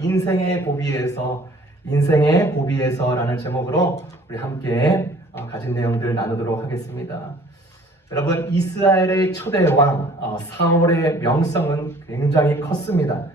인생의 고비에서라는 제목으로 우리 함께 가진 내용들 나누도록 하겠습니다. 여러분, 이스라엘의 초대 왕 사울의 명성은 굉장히 컸습니다.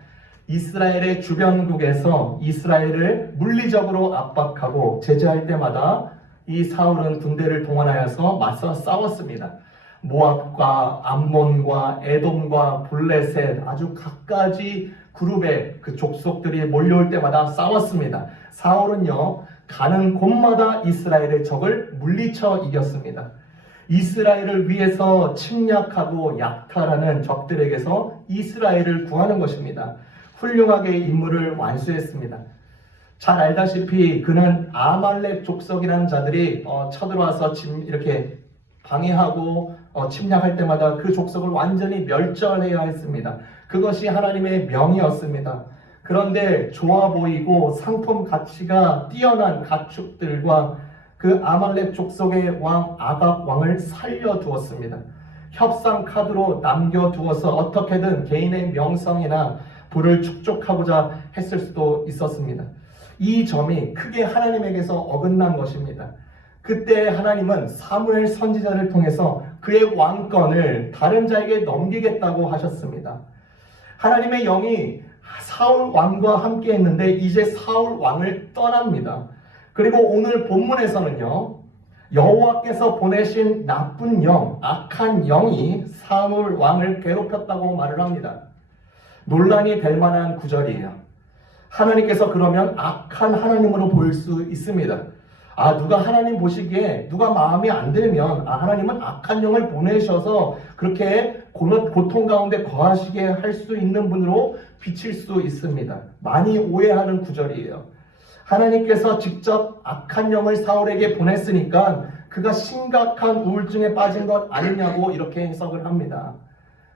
이스라엘의 주변국에서 이스라엘을 물리적으로 압박하고 제재할 때마다 이 사울은 군대를 동원하여서 맞서 싸웠습니다. 모압과 암몬과 에돔과 블레셋 아주 각가지 그룹의 그 족속들이 몰려올 때마다 싸웠습니다. 사울은요, 가는 곳마다 이스라엘의 적을 물리쳐 이겼습니다. 이스라엘을 위해서 침략하고 약탈하는 적들에게서 이스라엘을 구하는 것입니다. 훌륭하게 임무를 완수했습니다. 잘 알다시피 그는 아말렉 족속이라는 자들이 쳐들어와서 이렇게 방해하고 침략할 때마다 그 족속을 완전히 멸절해야 했습니다. 그것이 하나님의 명이었습니다. 그런데 좋아 보이고 상품 가치가 뛰어난 가축들과 그 아말렉 족속의 왕 아각 왕을 살려두었습니다. 협상 카드로 남겨두어서 어떻게든 개인의 명성이나 부를 축적하고자 했을 수도 있었습니다. 이 점이 크게 하나님에게서 어긋난 것입니다. 그때 하나님은 사무엘 선지자를 통해서 그의 왕권을 다른 자에게 넘기겠다고 하셨습니다. 하나님의 영이 사울 왕과 함께 했는데 이제 사울 왕을 떠납니다. 그리고 오늘 본문에서는요, 여호와께서 보내신 나쁜 영, 악한 영이 사울 왕을 괴롭혔다고 말을 합니다. 논란이 될 만한 구절이에요. 하나님께서 그러면 악한 하나님으로 보일 수 있습니다. 누가 하나님 보시기에 누가 마음에 안 들면 하나님은 악한 영을 보내셔서 그렇게 고통 가운데 거하시게 할 수 있는 분으로 비칠 수 있습니다. 많이 오해하는 구절이에요. 하나님께서 직접 악한 영을 사울에게 보냈으니까 그가 심각한 우울증에 빠진 것 아니냐고 이렇게 해석을 합니다.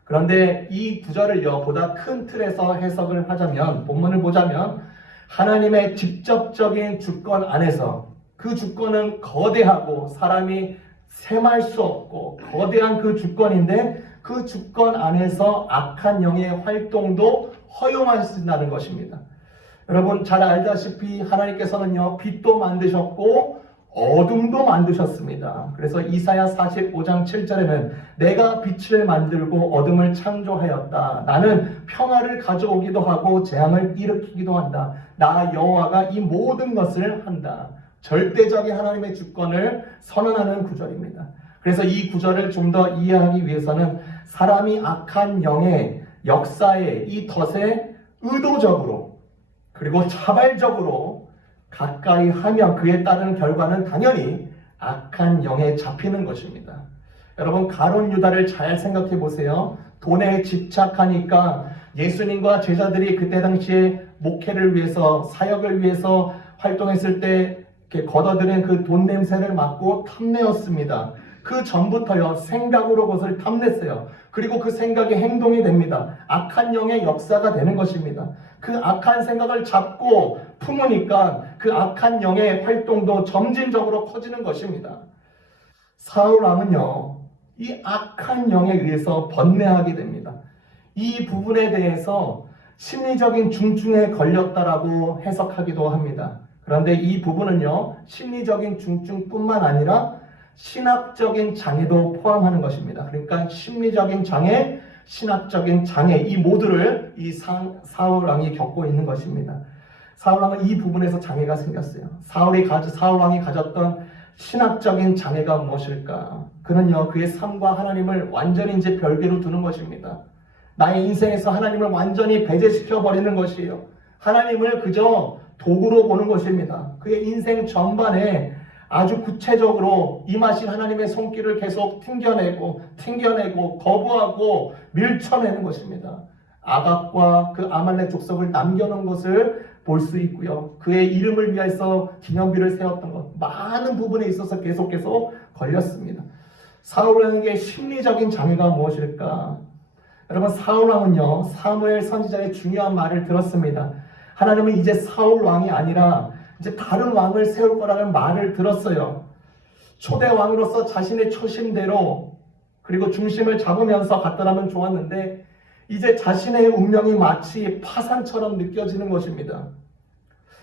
그런데 이 구절을요, 보다 큰 틀에서 해석을 하자면, 본문을 보자면 하나님의 직접적인 주권 안에서, 그 주권은 거대하고 사람이 셈할 수 없고 거대한 그 주권인데 그 주권 안에서 악한 영의 활동도 허용하신다는 것입니다. 여러분 잘 알다시피 하나님께서는요, 빛도 만드셨고 어둠도 만드셨습니다. 그래서 이사야 45장 7절에는 내가 빛을 만들고 어둠을 창조하였다. 나는 평화를 가져오기도 하고 재앙을 일으키기도 한다. 나 여호와가 이 모든 것을 한다. 절대적인 하나님의 주권을 선언하는 구절입니다. 그래서 이 구절을 좀 더 이해하기 위해서는 사람이 악한 영의 역사에 이 덫에 의도적으로 그리고 자발적으로 가까이 하면 그에 따른 결과는 당연히 악한 영에 잡히는 것입니다. 여러분 가룟 유다를 잘 생각해 보세요. 돈에 집착하니까 예수님과 제자들이 그때 당시에 목회를 위해서 사역을 위해서 활동했을 때 걷어들인 그 돈 냄새를 맡고 탐내었습니다. 그 전부터요, 생각으로 그것을 탐냈어요. 그리고 그 생각이 행동이 됩니다. 악한 영의 역사가 되는 것입니다. 그 악한 생각을 잡고 품으니까 그 악한 영의 활동도 점진적으로 커지는 것입니다. 사울 왕은요, 이 악한 영에 의해서 번뇌하게 됩니다. 이 부분에 대해서 심리적인 중증에 걸렸다라고 해석하기도 합니다. 그런데 이 부분은요, 심리적인 중증뿐만 아니라 신학적인 장애도 포함하는 것입니다. 그러니까 심리적인 장애, 신학적인 장애 이 모두를 이 사울 왕이 겪고 있는 것입니다. 사울 왕은 이 부분에서 장애가 생겼어요. 사울 왕이 가졌던 신학적인 장애가 무엇일까? 그는요, 그의 삶과 하나님을 완전히 이제 별개로 두는 것입니다. 나의 인생에서 하나님을 완전히 배제시켜 버리는 것이에요. 하나님을 그저 도구로 보는 것입니다. 그의 인생 전반에 아주 구체적으로 임하신 하나님의 손길을 계속 튕겨내고 거부하고 밀쳐내는 것입니다. 아각과 그 아말렉 족속을 남겨놓은 것을 볼 수 있고요. 그의 이름을 위해서 기념비를 세웠던 것, 많은 부분에 있어서 계속 걸렸습니다. 사울왕에게 심리적인 장애가 무엇일까? 여러분 사울왕은요, 사무엘 선지자의 중요한 말을 들었습니다. 하나님은 이제 사울 왕이 아니라 이제 다른 왕을 세울 거라는 말을 들었어요. 초대 왕으로서 자신의 초심대로 그리고 중심을 잡으면서 갔더라면 좋았는데 이제 자신의 운명이 마치 파산처럼 느껴지는 것입니다.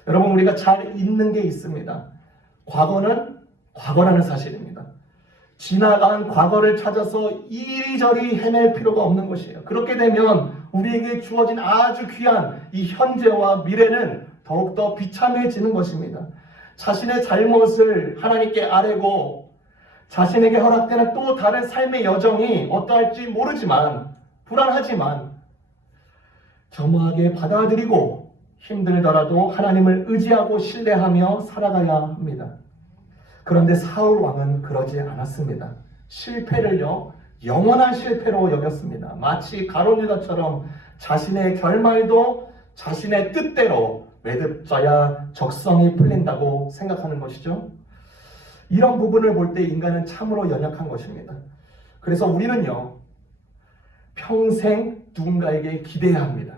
여러분, 우리가 잘 잊는 게 있습니다. 과거는 과거라는 사실입니다. 지나간 과거를 찾아서 이리저리 헤맬 필요가 없는 것이에요. 그렇게 되면 우리에게 주어진 아주 귀한 이 현재와 미래는 더욱더 비참해지는 것입니다. 자신의 잘못을 하나님께 아뢰고 자신에게 허락되는 또 다른 삶의 여정이 어떠할지 모르지만, 불안하지만 겸허하게 받아들이고 힘들더라도 하나님을 의지하고 신뢰하며 살아가야 합니다. 그런데 사울 왕은 그러지 않았습니다. 실패를요, 영원한 실패로 여겼습니다. 마치 가룟 유다처럼 자신의 결말도 자신의 뜻대로 매듭져야 적성이 풀린다고 생각하는 것이죠. 이런 부분을 볼 때 인간은 참으로 연약한 것입니다. 그래서 우리는요, 평생 누군가에게 기대야 합니다.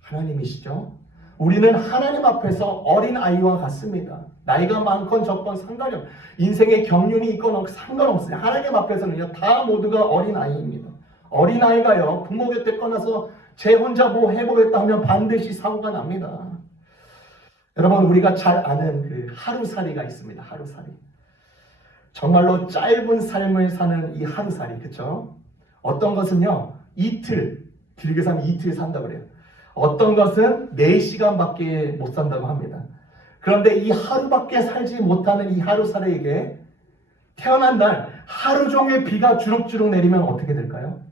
하나님이시죠. 우리는 하나님 앞에서 어린 아이와 같습니다. 나이가 많건 적건 상관이 없어요. 인생의 경륜이 있건 상관없어요. 하나님 앞에서는요, 다 모두가 어린 아이입니다. 어린 아이가요, 부모 곁에 떠나서 제 혼자 뭐 해보겠다 하면 반드시 사고가 납니다. 여러분, 우리가 잘 아는 그 하루살이가 있습니다. 하루살이. 정말로 짧은 삶을 사는 이 하루살이, 그렇죠? 어떤 것은요, 이틀, 길게 사면 이틀 산다고 그래요. 어떤 것은 4시간밖에 못 산다고 합니다. 그런데 이 하루밖에 살지 못하는 이 하루살이에게 태어난 날 하루 종일 비가 주룩주룩 내리면 어떻게 될까요?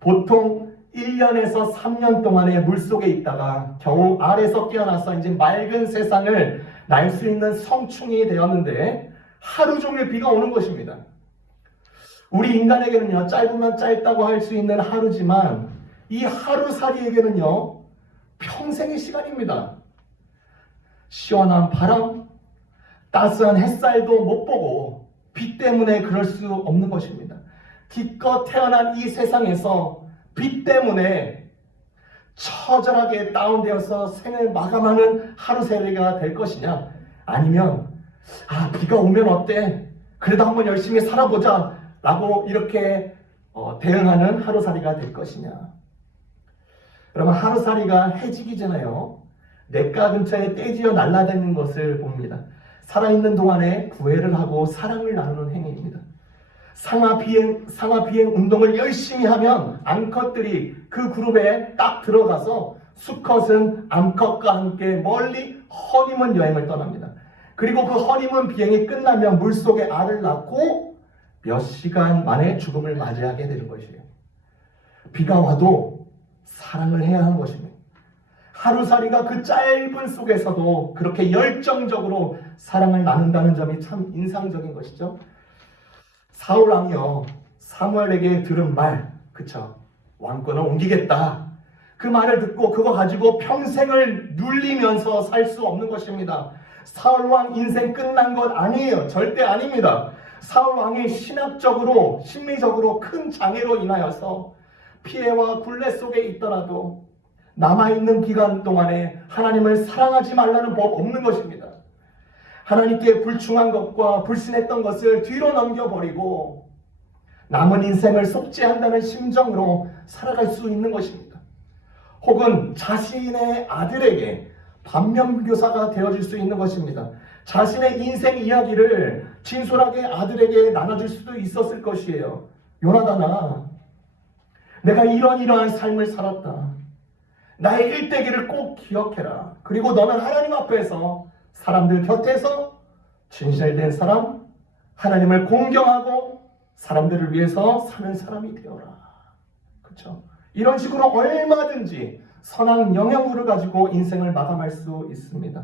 보통 1년에서 3년 동안의 물속에 있다가 겨우 알에서 깨어나서 이제 맑은 세상을 날 수 있는 성충이 되었는데 하루 종일 비가 오는 것입니다. 우리 인간에게는요, 짧으면 짧다고 할 수 있는 하루지만 이 하루살이에게는요, 평생의 시간입니다. 시원한 바람, 따스한 햇살도 못 보고 비 때문에 그럴 수 없는 것입니다. 기껏 태어난 이 세상에서 비 때문에 처절하게 다운되어서 생을 마감하는 하루살이가 될 것이냐, 아니면 비가 오면 어때? 그래도 한번 열심히 살아보자 라고 이렇게 대응하는 하루살이가 될 것이냐. 여러분, 하루살이가 해지기 전에요, 냇가 근처에 떼지어 날아다니는 것을 봅니다. 살아있는 동안에 구애를 하고 사랑을 나누는 행위입니다. 상하비행 운동을 열심히 하면 암컷들이 그 그룹에 딱 들어가서 수컷은 암컷과 함께 멀리 허니문 여행을 떠납니다. 그리고 그 허니문 비행이 끝나면 물속에 알을 낳고 몇 시간 만에 죽음을 맞이하게 되는 것이에요. 비가 와도 사랑을 해야 하는 것입니다. 하루살이가 그 짧은 속에서도 그렇게 열정적으로 사랑을 나눈다는 점이 참 인상적인 것이죠. 사울 왕이요, 사무엘에게 들은 말, 그쵸? 왕권을 옮기겠다. 그 말을 듣고 그거 가지고 평생을 눌리면서 살 수 없는 것입니다. 사울 왕 인생 끝난 것 아니에요. 절대 아닙니다. 사울 왕이 신학적으로, 심리적으로 큰 장애로 인하여서 피해와 굴레 속에 있더라도 남아있는 기간 동안에 하나님을 사랑하지 말라는 법 없는 것입니다. 하나님께 불충한 것과 불신했던 것을 뒤로 넘겨버리고 남은 인생을 속죄한다는 심정으로 살아갈 수 있는 것입니다. 혹은 자신의 아들에게 반면교사가 되어줄 수 있는 것입니다. 자신의 인생 이야기를 진솔하게 아들에게 나눠줄 수도 있었을 것이에요. 요나단아, 내가 이러한 삶을 살았다. 나의 일대기를 꼭 기억해라. 그리고 너는 하나님 앞에서 사람들 곁에서 진실된 사람, 하나님을 공경하고 사람들을 위해서 사는 사람이 되어라. 그렇죠? 이런 식으로 얼마든지 선한 영향력을 가지고 인생을 마감할 수 있습니다.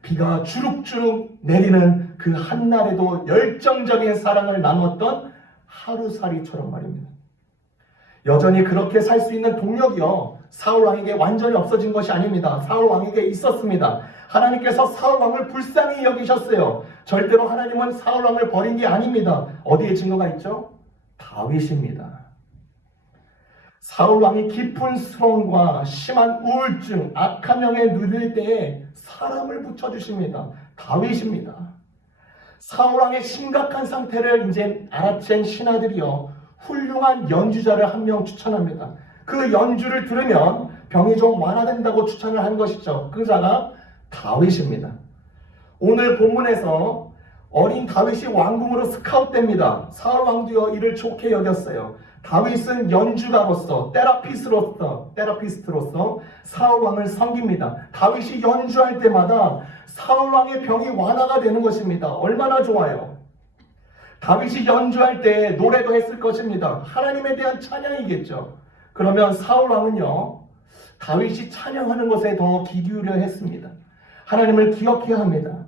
비가 주룩주룩 내리는 그 한날에도 열정적인 사랑을 나눴던 하루살이처럼 말입니다. 여전히 그렇게 살 수 있는 동력이요, 사울 왕에게 완전히 없어진 것이 아닙니다. 사울 왕에게 있었습니다. 하나님께서 사울 왕을 불쌍히 여기셨어요. 절대로 하나님은 사울 왕을 버린 게 아닙니다. 어디에 증거가 있죠? 다윗입니다. 사울 왕이 깊은 수렁과 심한 우울증, 악한 영에 누릴 때에 사람을 붙여주십니다. 다윗입니다. 사울 왕의 심각한 상태를 이제 알아챈 신하들이요, 훌륭한 연주자를 한 명 추천합니다. 그 연주를 들으면 병이 좀 완화된다고 추천을 한 것이죠. 그 자가 다윗입니다. 오늘 본문에서 어린 다윗이 왕궁으로 스카웃됩니다. 사울 왕도요 이를 좋게 여겼어요. 다윗은 연주가로서 테라피스트로서 사울 왕을 섬깁니다. 다윗이 연주할 때마다 사울 왕의 병이 완화가 되는 것입니다. 얼마나 좋아요. 다윗이 연주할 때 노래도 했을 것입니다. 하나님에 대한 찬양이겠죠. 그러면 사울 왕은요 다윗이 찬양하는 것에 더 귀 기울여 했습니다. 하나님을 기억해야 합니다.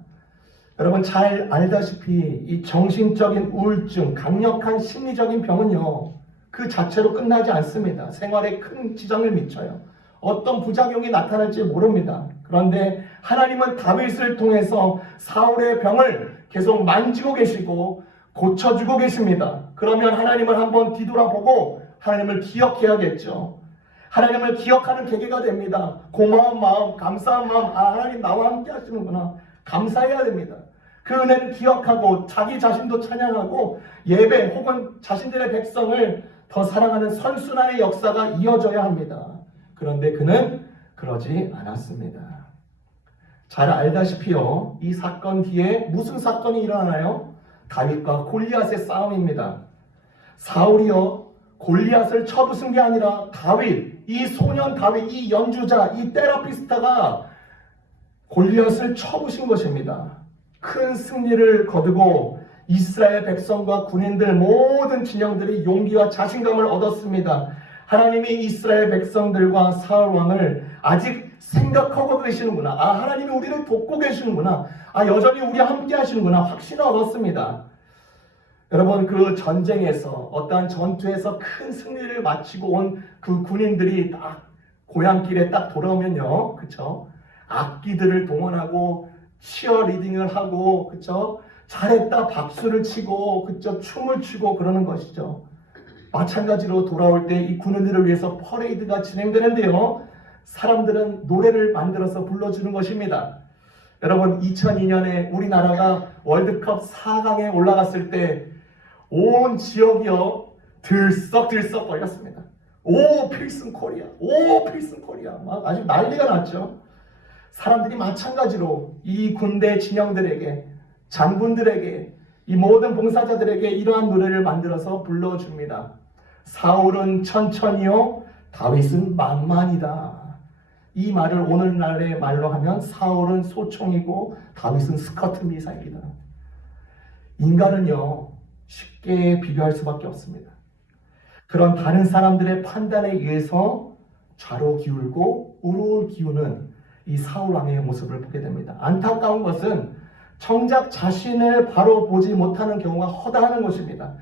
여러분 잘 알다시피 이 정신적인 우울증, 강력한 심리적인 병은요 그 자체로 끝나지 않습니다. 생활에 큰 지장을 미쳐요. 어떤 부작용이 나타날지 모릅니다. 그런데 하나님은 다윗을 통해서 사울의 병을 계속 만지고 계시고 고쳐주고 계십니다. 그러면 하나님을 한번 뒤돌아보고 하나님을 기억해야겠죠. 하나님을 기억하는 계기가 됩니다. 고마운 마음, 감사한 마음, 하나님 나와 함께 하시는구나. 감사해야 됩니다. 그 은혜를 기억하고 자기 자신도 찬양하고 예배 혹은 자신들의 백성을 더 사랑하는 선순환의 역사가 이어져야 합니다. 그런데 그는 그러지 않았습니다. 잘 알다시피요. 이 사건 뒤에 무슨 사건이 일어나나요? 다윗과 골리앗의 싸움입니다. 사울이요. 골리앗을 쳐부순 게 아니라 다윗, 이 소년 다윗, 이 연주자, 이 테라피스타가 골리앗을 쳐부신 것입니다. 큰 승리를 거두고 이스라엘 백성과 군인들 모든 진영들이 용기와 자신감을 얻었습니다. 하나님이 이스라엘 백성들과 사울 왕을 아직 생각하고 계시는구나. 하나님이 우리를 돕고 계시는구나. 여전히 우리와 함께 하시는구나. 확신을 얻었습니다. 여러분 그 전쟁에서 어떠한 전투에서 큰 승리를 마치고 온 그 군인들이 딱 고향길에 딱 돌아오면요. 그쵸? 악기들을 동원하고 치어리딩을 하고 그쵸? 잘했다 박수를 치고 그쵸? 춤을 추고 그러는 것이죠. 마찬가지로 돌아올 때 이 군인들을 위해서 퍼레이드가 진행되는데요. 사람들은 노래를 만들어서 불러주는 것입니다. 여러분 2002년에 우리나라가 월드컵 4강에 올라갔을 때 온 지역이요 들썩들썩 거렸습니다. 오 필승 코리아, 오 필승 코리아 막 아주 난리가 났죠. 사람들이 마찬가지로 이 군대 진영들에게 장군들에게 이 모든 봉사자들에게 이러한 노래를 만들어서 불러줍니다. 사울은 천천히요 다윗은 만만이다. 이 말을 오늘날의 말로 하면 사울은 소총이고 다윗은 스커트 미사일이다. 인간은요 쉽게 비교할 수밖에 없습니다. 그런 다른 사람들의 판단에 의해서 좌로 기울고 우로 기우는 이 사울 왕의 모습을 보게 됩니다. 안타까운 것은 정작 자신을 바로 보지 못하는 경우가 허다하는 것입니다.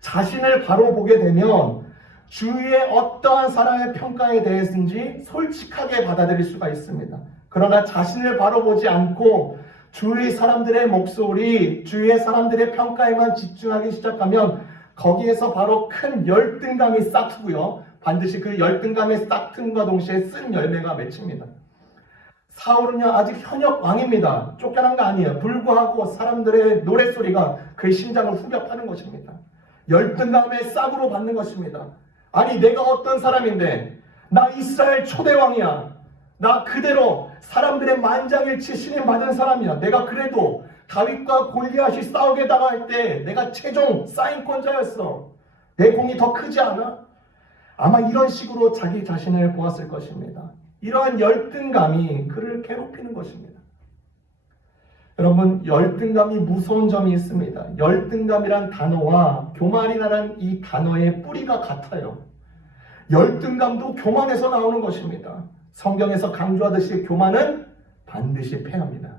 자신을 바로 보게 되면 주위의 어떠한 사람의 평가에 대해서인지 솔직하게 받아들일 수가 있습니다. 그러나 자신을 바로 보지 않고 주위 사람들의 목소리, 주위의 사람들의 평가에만 집중하기 시작하면 거기에서 바로 큰 열등감이 싹트고요. 반드시 그 열등감의 싹튼과 동시에 쓴 열매가 맺힙니다. 사울은요 아직 현역 왕입니다. 쫓겨난 거 아니에요. 불구하고 사람들의 노랫소리가 그의 심장을 후벼파는 것입니다. 열등감의 싹으로 받는 것입니다. 아니 내가 어떤 사람인데 나 이스라엘 초대왕이야. 나 그대로 사람들의 만장일치 신임받은 사람이야. 내가 그래도 다윗과 골리앗이 싸우게 당할 때 내가 최종 사인권자였어. 내 공이 더 크지 않아? 아마 이런 식으로 자기 자신을 보았을 것입니다. 이러한 열등감이 그를 괴롭히는 것입니다. 여러분 열등감이 무서운 점이 있습니다. 열등감이란 단어와 교만이라는 이 단어의 뿌리가 같아요. 열등감도 교만에서 나오는 것입니다. 성경에서 강조하듯이 교만은 반드시 패합니다.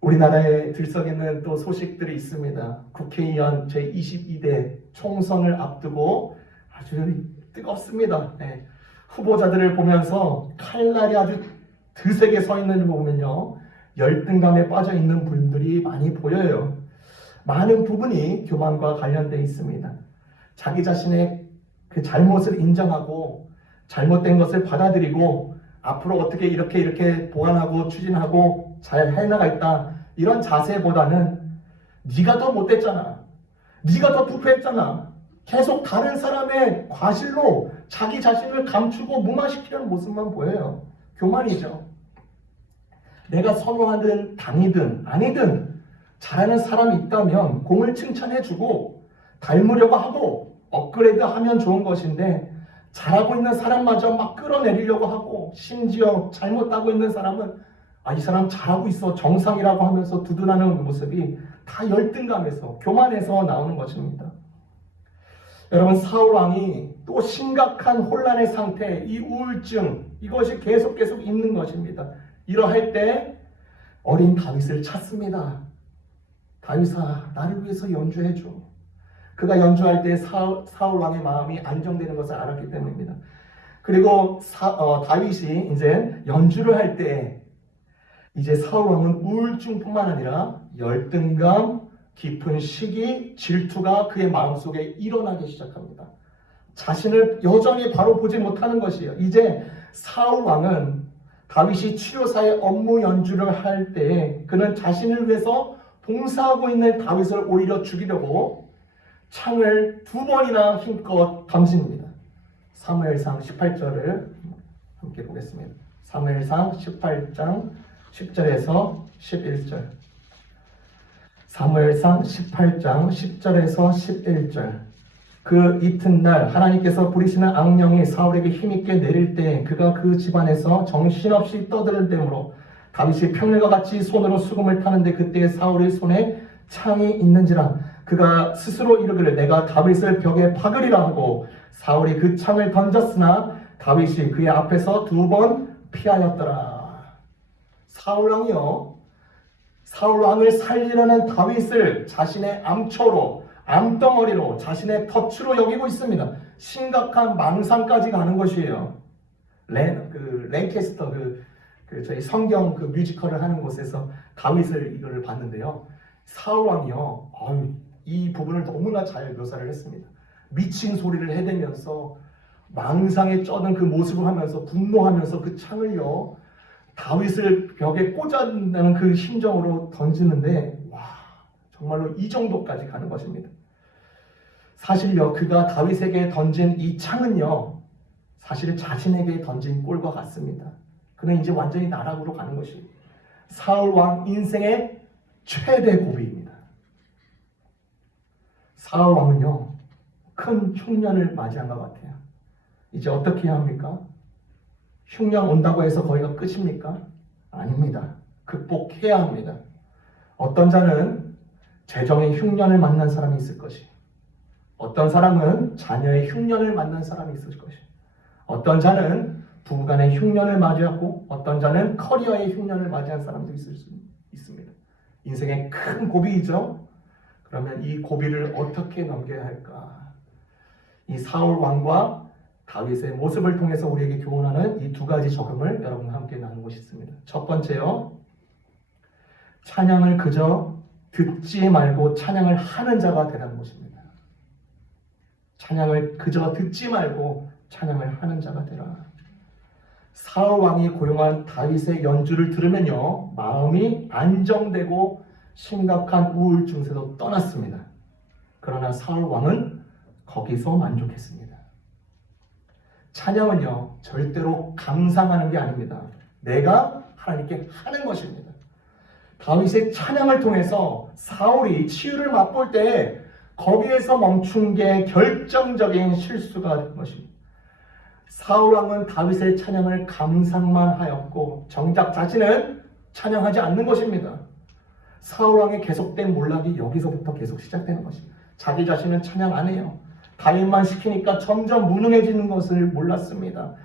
우리나라에 들썩이는 또 소식들이 있습니다. 국회의원 제22대 총선을 앞두고 아주 뜨겁습니다. 네. 후보자들을 보면서 칼날이 아주 드세게 서 있는 걸 보면요. 열등감에 빠져 있는 분들이 많이 보여요. 많은 부분이 교만과 관련되어 있습니다. 자기 자신의 그 잘못을 인정하고 잘못된 것을 받아들이고 앞으로 어떻게 이렇게 보완하고 추진하고 잘 해나가겠다 이런 자세보다는 네가 더 못됐잖아. 네가 더 부패했잖아. 계속 다른 사람의 과실로 자기 자신을 감추고 무마시키려는 모습만 보여요. 교만이죠. 내가 선호하든 당이든 아니든 잘하는 사람이 있다면 공을 칭찬해주고 닮으려고 하고 업그레이드하면 좋은 것인데, 잘하고 있는 사람마저 막 끌어내리려고 하고, 심지어 잘못하고 있는 사람은 이 사람 잘하고 있어 정상이라고 하면서 두둔하는 모습이 다 열등감에서, 교만에서 나오는 것입니다. 여러분, 사울 왕이 또 심각한 혼란의 상태, 이 우울증, 이것이 계속 있는 것입니다. 이러할 때 어린 다윗을 찾습니다. 다윗아, 나를 위해서 연주해줘. 그가 연주할 때 사울 왕의 마음이 안정되는 것을 알았기 때문입니다. 그리고 다윗이 이제 연주를 할 때 이제 사울 왕은 우울증뿐만 아니라 열등감, 깊은 시기, 질투가 그의 마음속에 일어나기 시작합니다. 자신을 여전히 바로 보지 못하는 것이에요. 이제 사울 왕은 다윗이 치료사의 업무 연주를 할 때 그는 자신을 위해서 봉사하고 있는 다윗을 오히려 죽이려고 창을 2번이나 힘껏 던집니다. 사무엘상 18절을 함께 보겠습니다. 사무엘상 18장 10절에서 11절. 사무엘상 18장 10절에서 11절. 그 이튿날 하나님께서 부리시는 악령이 사울에게 힘있게 내릴 때 그가 그 집안에서 정신없이 떠들어대므로 다윗이 평일과 같이 손으로 수금을 타는데 그때 사울의 손에 창이 있는지라 그가 스스로 이르기를 내가 다윗을 벽에 박으리라 하고 사울이 그 창을 던졌으나 다윗이 그의 앞에서 2번 피하였더라. 사울 왕을 살리려는 다윗을 자신의 암초로, 암덩어리로, 자신의 덫으로 여기고 있습니다. 심각한 망상까지 가는 것이에요. 랭캐스터 저희 성경 그 뮤지컬을 하는 곳에서 다윗을 이거를 봤는데요. 사울 왕이요, 이 부분을 너무나 잘 묘사를 했습니다. 미친 소리를 해대면서 망상에 쩌는 그 모습을 하면서 분노하면서 그 창을요, 다윗을 벽에 꽂아낸다는 그 심정으로 던지는데, 정말로 이 정도까지 가는 것입니다. 사실요, 그가 다윗에게 던진 이 창은요, 사실 자신에게 던진 꼴과 같습니다. 그는 이제 완전히 나락으로 가는 것이 사울 왕 인생의 최대 고비입니다. 사울 왕은요, 큰 흉년을 맞이한 것 같아요. 이제 어떻게 해야 합니까? 흉년 온다고 해서 거기가 끝입니까? 아닙니다. 극복해야 합니다. 어떤 자는 재정의 흉년을 만난 사람이 있을 것이, 어떤 사람은 자녀의 흉년을 만난 사람이 있을 것이, 어떤 자는 부부간의 흉년을 맞이하고 어떤 자는 커리어의 흉년을 맞이한 사람도 있을 수 있습니다. 인생의 큰 고비이죠. 그러면 이 고비를 어떻게 넘겨야 할까? 이 사울 왕과 다윗의 모습을 통해서 우리에게 교훈하는 이 2가지 적용을 여러분과 함께 나누고 싶습니다. 첫 번째요, 찬양을 그저 듣지 말고 찬양을 하는 자가 되라는 것입니다. 찬양을 그저 듣지 말고 찬양을 하는 자가 되라. 사울 왕이 고용한 다윗의 연주를 들으면요, 마음이 안정되고 심각한 우울 증세도 떠났습니다. 그러나 사울 왕은 거기서 만족했습니다. 찬양은요, 절대로 감상하는 게 아닙니다. 내가 하나님께 하는 것입니다. 다윗의 찬양을 통해서 사울이 치유를 맛볼 때 거기에서 멈춘 게 결정적인 실수가 된 것입니다. 사울 왕은 다윗의 찬양을 감상만 하였고 정작 자신은 찬양하지 않는 것입니다. 사울 왕의 계속된 몰락이 여기서부터 계속 시작되는 것입니다. 자기 자신은 찬양 안 해요. 다윗만 시키니까 점점 무능해지는 것을 몰랐습니다.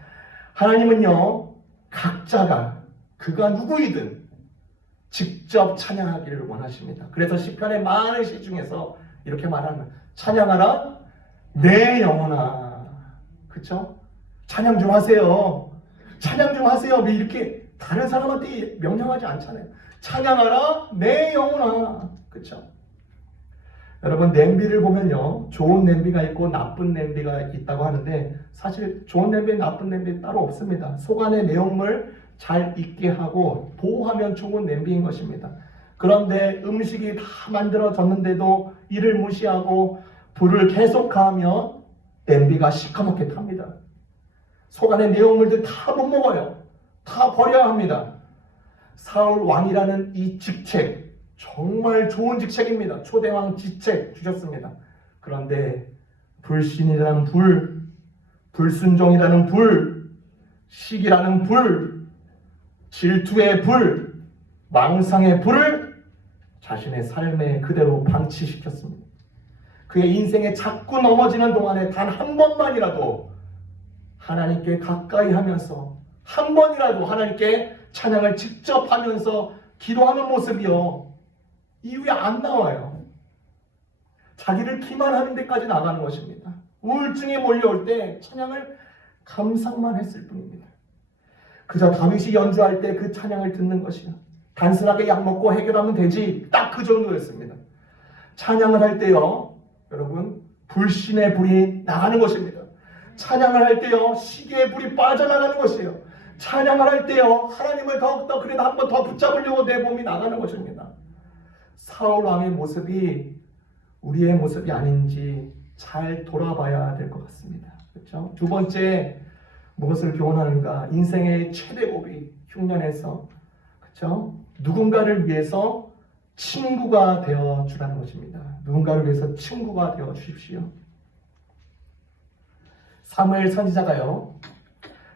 하나님은요, 각자가 그가 누구이든 직접 찬양하기를 원하십니다. 그래서 시편의 많은 시 중에서 이렇게 말하는, 찬양하라 내 영혼아. 그렇죠? 찬양 좀 하세요. 찬양 좀 하세요. 왜 이렇게 다른 사람한테 명령하지 않잖아요. 찬양하라 내 영혼아. 그렇죠? 여러분, 냄비를 보면요, 좋은 냄비가 있고 나쁜 냄비가 있다고 하는데 사실 좋은 냄비, 나쁜 냄비 따로 없습니다. 속 안의 내용물 잘 익게 하고 보호하면 좋은 냄비인 것입니다. 그런데 음식이 다 만들어졌는데도 이를 무시하고 불을 계속 가하면 냄비가 시커멓게 탑니다. 속 안에 내용물들 다 못 먹어요. 다 버려야 합니다. 사울 왕이라는 이 직책, 정말 좋은 직책입니다. 초대왕 직책 주셨습니다. 그런데 불신이라는 불, 불순종이라는 불, 시기라는 불, 질투의 불, 망상의 불을 자신의 삶에 그대로 방치시켰습니다. 그의 인생에 자꾸 넘어지는 동안에 단 한 번만이라도 하나님께 가까이 하면서 한 번이라도 하나님께 찬양을 직접 하면서 기도하는 모습이요, 이후에 안 나와요. 자기를 기만하는 데까지 나가는 것입니다. 우울증에 몰려올 때 찬양을 감상만 했을 뿐입니다. 그저 다윗이 연주할 때 그 찬양을 듣는 것이요, 단순하게 약 먹고 해결하면 되지, 딱 그 정도였습니다. 찬양을 할 때요, 여러분, 불신의 불이 나가는 것입니다. 찬양을 할 때요, 시기의 불이 빠져나가는 것이에요. 찬양을 할 때요, 하나님을 더욱더 그래도 한 번 더 붙잡으려고 내 몸이 나가는 것입니다. 사울 왕의 모습이 우리의 모습이 아닌지 잘 돌아봐야 될 것 같습니다. 그렇죠? 두 번째, 무엇을 교훈하는가? 인생의 최대 고비, 흉년에서, 그렇죠? 누군가를 위해서 친구가 되어 주라는 것입니다. 누군가를 위해서 친구가 되어 주십시오. 사무엘 선지자가요,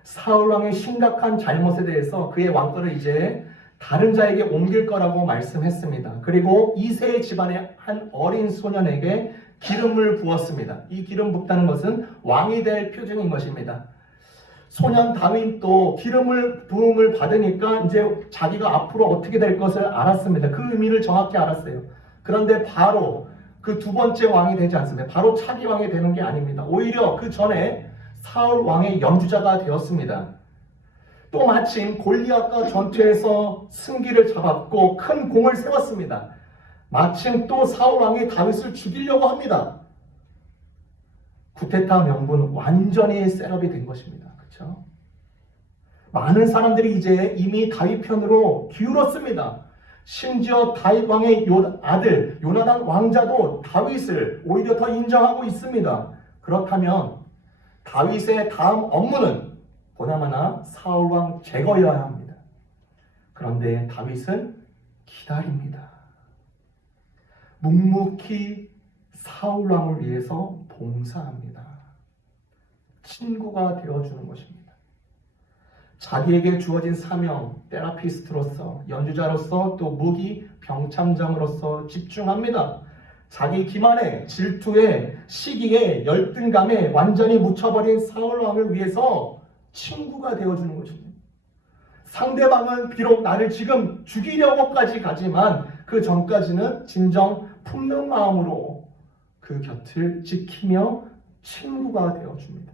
사울 왕의 심각한 잘못에 대해서 그의 왕권을 이제 다른 자에게 옮길 거라고 말씀했습니다. 그리고 이세 집안의 한 어린 소년에게 기름을 부었습니다. 이 기름 붓다는 것은 왕이 될 표징인 것입니다. 소년 다윗도 기름을 부음을 받으니까 이제 자기가 앞으로 어떻게 될 것을 알았습니다. 그 의미를 정확히 알았어요. 그런데 바로 그 두 번째 왕이 되지 않습니다. 바로 차기 왕이 되는 게 아닙니다. 오히려 그 전에 사울 왕의 연주자가 되었습니다. 또 마침 골리앗과 전투에서 승기를 잡았고 큰 공을 세웠습니다. 마침 또 사울 왕이 다윗을 죽이려고 합니다. 쿠데타 명분 완전히 셋업이 된 것입니다. 그렇죠? 많은 사람들이 이제 이미 다윗 편으로 기울었습니다. 심지어 다윗 왕의 아들 요나단 왕자도 다윗을 오히려 더 인정하고 있습니다. 그렇다면 다윗의 다음 업무는 보나마나 사울 왕 제거여야 합니다. 그런데 다윗은 기다립니다. 묵묵히 사울 왕을 위해서 봉사합니다. 친구가 되어주는 것입니다. 자기에게 주어진 사명, 테라피스트로서, 연주자로서, 또 무기, 병참장으로서 집중합니다. 자기 기만에, 질투에, 시기에, 열등감에 완전히 묻혀버린 사울 왕을 위해서 친구가 되어주는 것입니다. 상대방은 비록 나를 지금 죽이려고까지 가지만 그 전까지는 진정 품는 마음으로 그 곁을 지키며 친구가 되어줍니다.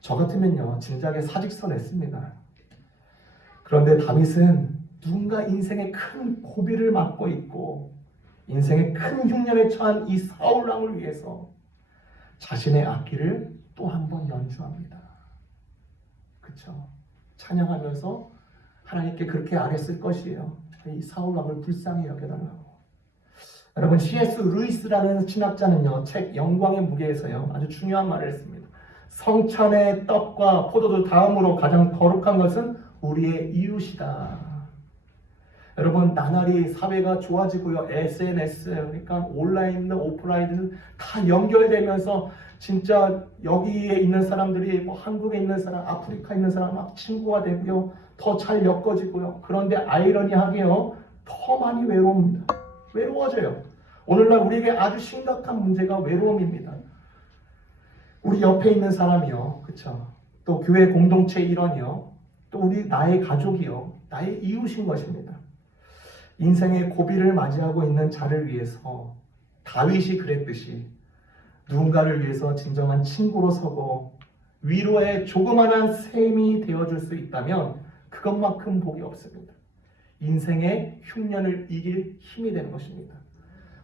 저 같으면요, 진작에 사직서 냈습니다. 그런데 다윗은 누군가 인생의 큰 고비를 맞고 있고 인생의 큰 흉년에 처한 이 사울 왕을 위해서 자신의 악기를 또 한 번 연주합니다. 그렇죠? 찬양하면서 하나님께 그렇게 아뢰었을 것이에요. 이 사울 왕을 불쌍히 여겨달라고. 여러분, C.S. 루이스라는 신학자는요, 책 영광의 무게에서요, 아주 중요한 말을 했습니다. 성찬의 떡과 포도주 다음으로 가장 거룩한 것은 우리의 이웃이다. 여러분, 나날이 사회가 좋아지고요, SNS, 그러니까 온라인이든 오프라인이든 다 연결되면서 진짜 여기에 있는 사람들이 뭐 한국에 있는 사람, 아프리카에 있는 사람 막 친구가 되고요, 더 잘 엮어지고요. 그런데 아이러니하게요, 더 많이 외로웁니다. 외로워져요. 오늘날 우리에게 아주 심각한 문제가 외로움입니다. 우리 옆에 있는 사람이요, 그렇죠? 또 교회 공동체 일원이요, 또 우리 나의 가족이요, 나의 이웃인 것입니다. 인생의 고비를 맞이하고 있는 자를 위해서 다윗이 그랬듯이 누군가를 위해서 진정한 친구로 서고 위로의 조그만한 셈이 되어줄 수 있다면 그것만큼 복이 없습니다. 인생의 흉년을 이길 힘이 되는 것입니다.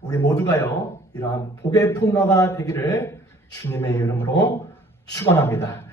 우리 모두가요, 이러한 복의 통로가 되기를 주님의 이름으로 축원합니다.